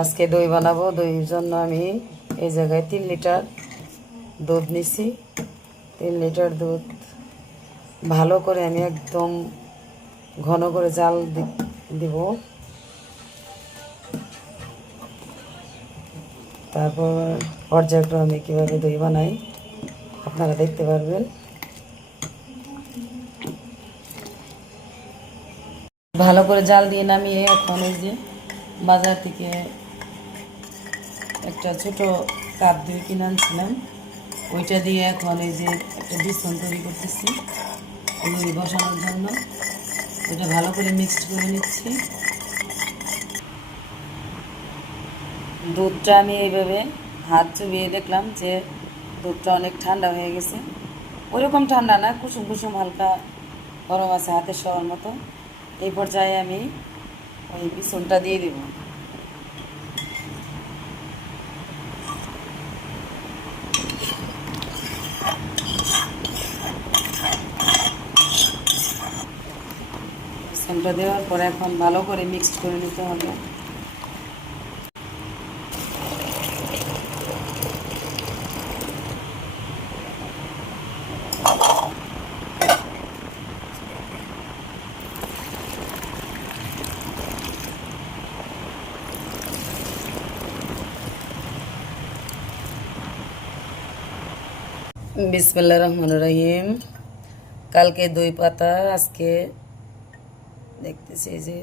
আজকে দই বানাবো। দইয়ের জন্য আমি এই জায়গায় 3 লিটার দুধ নিছি। 3 লিটার দুধ ভালো করে আমি একদম ঘন করে জাল দিব। তারপর পর্যায়ক্রমে আমি কীভাবে দই বানাই আপনারা দেখতে পারবেন। ভালো করে জাল দিয়ে নামিয়ে এখন এই যে বাজার থেকে একটা ছোট কাপ দই কিনে আনছিলাম, ওইটা দিয়ে এখন এই যে একটা বেসন তৈরি করতেছি দই বসানোর জন্য। ওইটা ভালো করে মিক্সড করে নিচ্ছি। দুধটা আমি এইভাবে হাত চুবিয়ে দেখলাম যে দুধটা অনেক ঠান্ডা হয়ে গেছে। ওইরকম ঠান্ডা না, কুসুম কুসুম হালকা গরম আছে, হাতে সবার মতো। এই পর্যায়ে আমি ওই বেসনটা দিয়ে দেব। বেসনটা দেওয়ার পরে এখন ভালো করে মিক্সড করে নিতে হবে। বিসমিল্লাহির রহমানির রহিম। কালকে দই পাতা, আজকে দেখতেছি যে